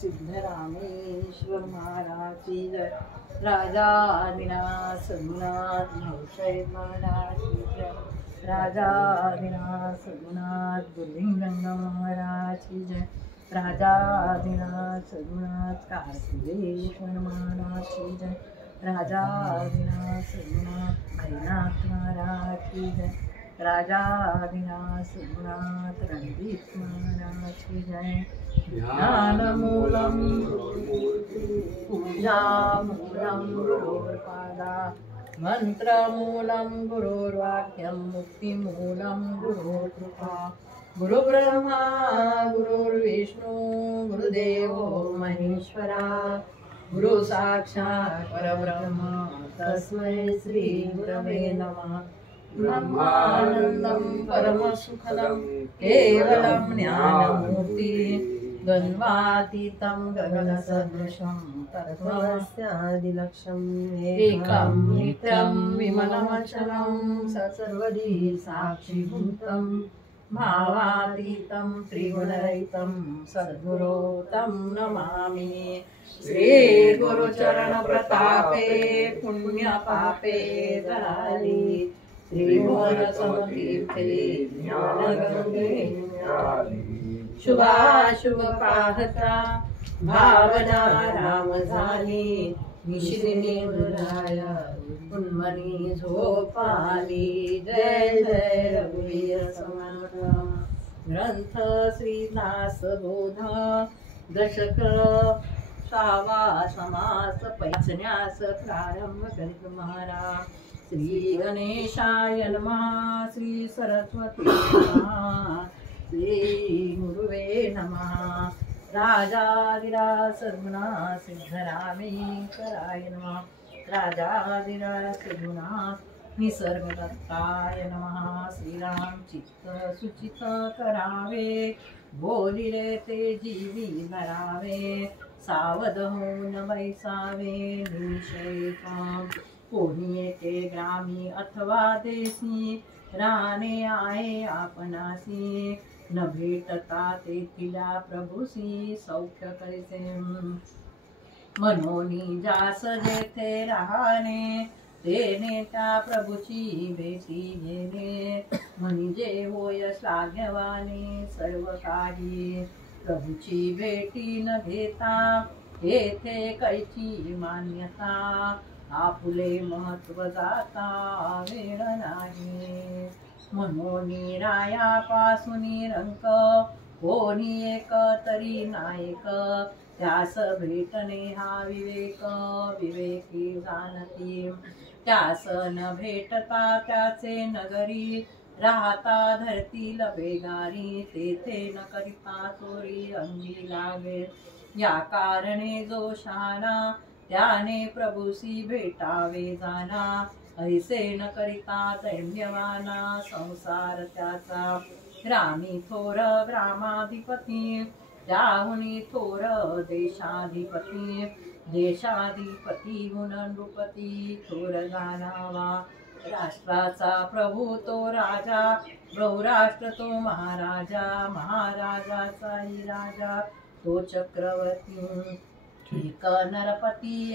सिद्धरामेश्वर महाराज की जय। राजा आदिनाथ सद्गुरुनाथ नवशय महाराज की जय। राजा आदिनाथ सद्गुरुनाथ गुरुलिंग महाराज की जय। राजा आदिनाथ सद्गुरुनाथ कार्तिकेश्वर महाराज की जय। राजा आदिनाथ सद्गुरुनाथ हरिनाथ महाराज की जय। राजा आदिनाथ सद्गुरुनाथ रणदीप महाराज की जय। ज्ञानमूलं पूजामूलं गुरुर्पादा मंत्रमूलं गुरुर्वाक्यं मुक्तिमूलं गुरुकृपा। गुरुब्रह्मा गुरुर्विष्णु गुरुदेवो महेश्वरा। गुरु साक्षात् परब्रह्म तस्मै श्री गुरवे नमः। ब्रह्मानन्दं परमसुखदं केवलं ज्ञानमूर्ति द्वन्द्वातीतं गगनसदृशं तत्त्वस्यादिलक्ष्यम् एकं नित्यं विमलमचलं सर्वदी साक्षिभूतं भावातीतं त्रिगुणरहितं सद्गुरो तं नमामि। श्री गुरुचरण प्रतापे पुण्यपापे दराली त्रिभुवन समतीर्थे ज्ञानगंगे शुभाशुभ पाहता भावना राम झाली। मिश्रिणी हृदया उन्मनी झोपाली। जय जय रघुवीर समर्थ। ग्रंथ श्रीदास बोध दशक 6वा समास पैसण्यास प्रारंभ करीत महाराज। श्री गणेशाय नमः। श्री सरस्वती नमः। श्री गुरुवे नमः। राजाधिराज सद्गुरुनाथ सिद्धरामेश्वराय नमः। राजाधिराज सद्गुरुनाथ निसर्गदत्ताय नमः। श्रीराम चित्त सुचित करावे बोलिले ते जीवी धरावे। सावध होऊन बैसावे निषेध कोणी येते ग्रामी अथवा देशी राणे आहे आपणासी। न भेटता तेथिला प्रभूसी सौख्य करिसे मनोनी जास जेथे राहणे तेने त्या प्रभूची भेटी घेणे। म्हणजे होय श्लाघ्यवाने सर्व काही प्रभूची भेटी न घेता येथे कैची मान्यता। आपुले महत्व जाता वेळ नाही मनोनी रायापासून रंक कोणी एक तरी नायक। त्यास भेटणे हा विवेक विवेकी जाणती। त्यास न भेटता त्याचे नगरी राहता धरतील बेगारी। तेथे न करिता चोरी अंगी लागे या कारणे जो शहाणा त्याने प्रभूसी भेटावे जाना। ऐसे न करिता दैन्यवाना संसार त्याचा। ग्रामी थोर ग्रामाधिपती त्याहुनी थोर देशाधिपती। देशाधिपती हुन नृपती थोर जाणावा। राष्ट्राचा प्रभू तो राजा बहुराष्ट्र तो महाराजा। महाराजाचाही राजा तो चक्रवर्ती। एक नरपती